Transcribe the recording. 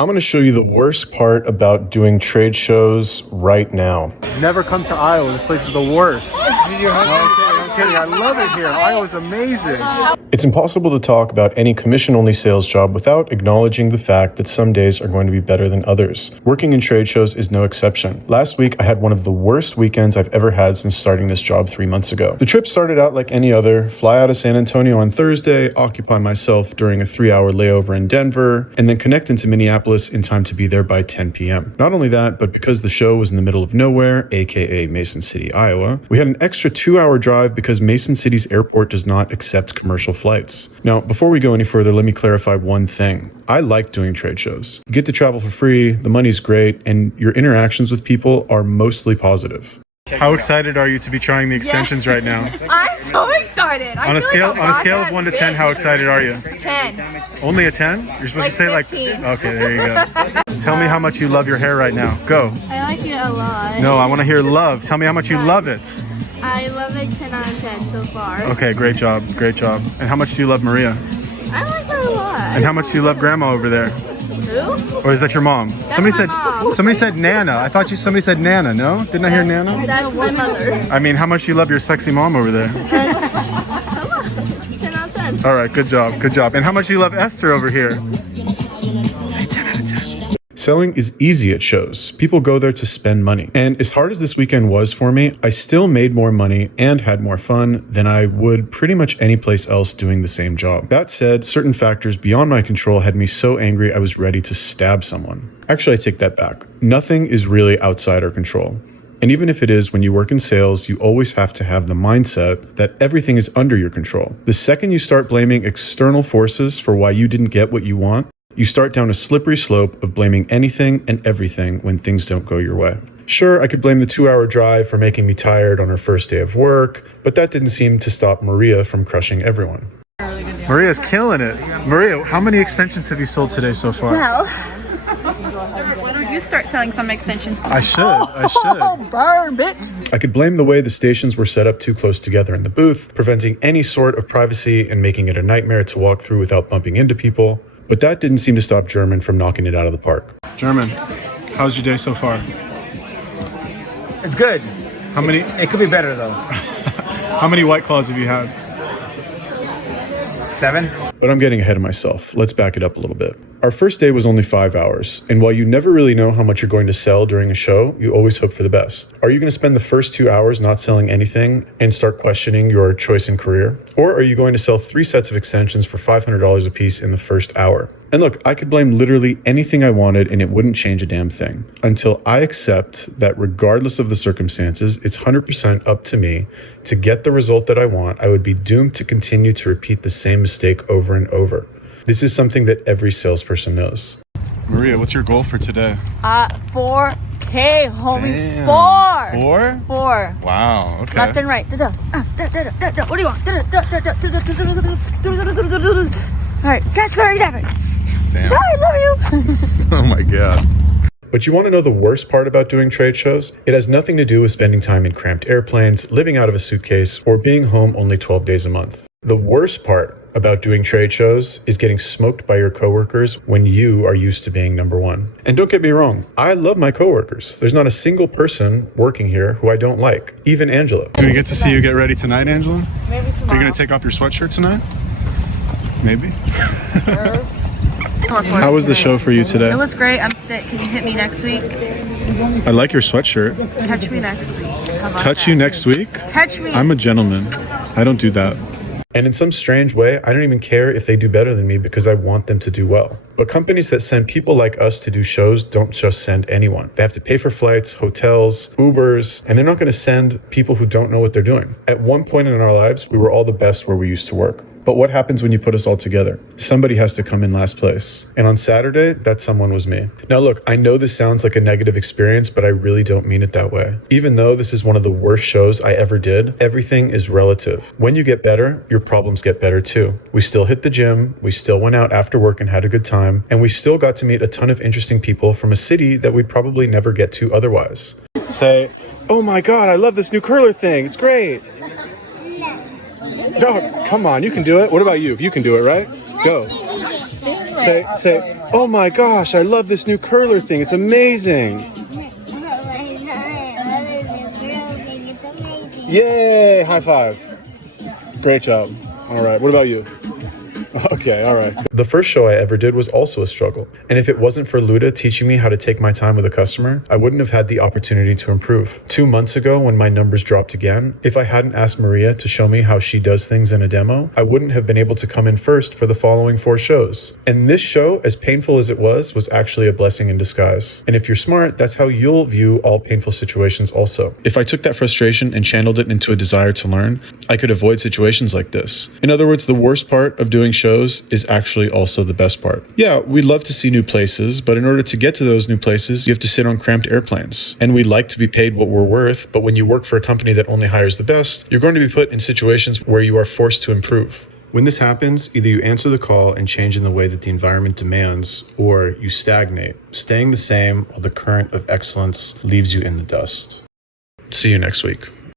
I'm going to show you the worst part about doing trade shows right now. Never come to Iowa. This place is the worst. I'm kidding. I love it here. Iowa's amazing. It's impossible to talk about any commission-only sales job without acknowledging the fact that some days are going to be better than others. Working in trade shows is no exception. Last week, I had one of the worst weekends I've ever had since starting this job 3 months ago. The trip started out like any other: fly out of San Antonio on Thursday, occupy myself during a 3-hour layover in Denver, and then connect into Minneapolis in time to be there by 10 p.m. Not only that, but because the show was in the middle of nowhere, aka Mason City, Iowa, we had an extra 2-hour drive because Mason City's airport does not accept commercial flights. Now, before we go any further, let me clarify one thing. I like doing trade shows. You get to travel for free, the money's great, and your interactions with people are mostly positive. How excited are you to be trying the extensions right now? I'm so excited. On a scale of 1 to 10, how excited are you? 10. Only a 10? You're supposed to say 15. Okay, there you go. Tell me how much you love your hair right now. Go. I like it a lot. No, I want to hear love. Tell me how much you love it. I love it 10 out of 10 so far. Okay, great job. Great job. And how much do you love Maria? I like her a lot. And how much do you love Grandma over there? Who? Or is that your mom? Mom. Somebody said Nana. I thought somebody said Nana, no? Didn't I hear Nana? That's my mother. I mean, how much do you love your sexy mom over there? 10 out of 10. All right, good job. Good job. And how much do you love Esther over here? Say 10 out of 10. Selling is easy at shows. People go there to spend money. And as hard as this weekend was for me, I still made more money and had more fun than I would pretty much any place else doing the same job. That said, certain factors beyond my control had me so angry I was ready to stab someone. Actually, I take that back. Nothing is really outside our control. And even if it is, when you work in sales, you always have to have the mindset that everything is under your control. The second you start blaming external forces for why you didn't get what you want, you start down a slippery slope of blaming anything and everything when things don't go your way. Sure, I could blame the 2-hour drive for making me tired on her first day of work, but that didn't seem to stop Maria from crushing everyone. Maria's killing it. Maria, how many extensions have you sold today so far? Why don't you start selling some extensions? I should. Burn, bitch. I could blame the way the stations were set up too close together in the booth, preventing any sort of privacy and making it a nightmare to walk through without bumping into people. But that didn't seem to stop German from knocking it out of the park. German, how's your day so far? It's good. How many? It could be better though. How many White Claws have you had? 7. But I'm getting ahead of myself. Let's back it up a little bit. Our first day was only 5 hours, and while you never really know how much you're going to sell during a show, you always hope for the best. Are you going to spend the first 2 hours not selling anything and start questioning your choice in career? Or are you going to sell 3 sets of extensions for $500 a piece in the first hour? And look, I could blame literally anything I wanted and it wouldn't change a damn thing until I accept that regardless of the circumstances, it's 100% up to me to get the result that I want. I would be doomed to continue to repeat the same mistake over and over. This is something that every salesperson knows. Maria, what's your goal for today? 4K, homie. Damn. 4. 4? 4. Wow, okay. Left and right. What do you want? All right, cash card, have it. Damn. Bye, I love you. Oh my God. But you want to know the worst part about doing trade shows? It has nothing to do with spending time in cramped airplanes, living out of a suitcase, or being home only 12 days a month. The worst part about doing trade shows is getting smoked by your coworkers when you are used to being number one. And don't get me wrong, I love my coworkers. There's not a single person working here who I don't like, even Angela. Do we get to see you get ready tonight, Angela? Maybe tomorrow. Are you going to take off your sweatshirt tonight? Maybe. How was the show for you today? It was great. I'm sick. Can you hit me next week? I like your sweatshirt. Catch me next week. How about Touch that? you next week? Catch me. I'm a gentleman. I don't do that. And in some strange way, I don't even care if they do better than me because I want them to do well. But companies that send people like us to do shows don't just send anyone. They have to pay for flights, hotels, Ubers, and they're not going to send people who don't know what they're doing. At one point in our lives, we were all the best where we used to work. But what happens when you put us all together? Somebody has to come in last place. And on Saturday, that someone was me. Now look, I know this sounds like a negative experience, but I really don't mean it that way. Even though this is one of the worst shows I ever did, everything is relative. When you get better, your problems get better too. We still hit the gym, we still went out after work and had a good time, and we still got to meet a ton of interesting people from a city that we'd probably never get to otherwise. Say, oh my God, I love this new curler thing. It's great. No, come on, you can do it. What about you? You can do it, right? Go. Say, Oh my gosh, I love this new curler thing. It's amazing. It's amazing. Yay, high five. Great job. All right, what about you? Okay, all right. The first show I ever did was also a struggle. And if it wasn't for Luda teaching me how to take my time with a customer, I wouldn't have had the opportunity to improve. 2 months ago, when my numbers dropped again, if I hadn't asked Maria to show me how she does things in a demo, I wouldn't have been able to come in first for the following 4 shows. And this show, as painful as it was actually a blessing in disguise. And if you're smart, that's how you'll view all painful situations also. If I took that frustration and channeled it into a desire to learn, I could avoid situations like this. In other words, the worst part of doing shows is actually also the best part. Yeah, we love to see new places, but in order to get to those new places, you have to sit on cramped airplanes. And we like to be paid what we're worth, but when you work for a company that only hires the best, you're going to be put in situations where you are forced to improve. When this happens, either you answer the call and change in the way that the environment demands, or you stagnate, staying the same while the current of excellence leaves you in the dust. See you next week.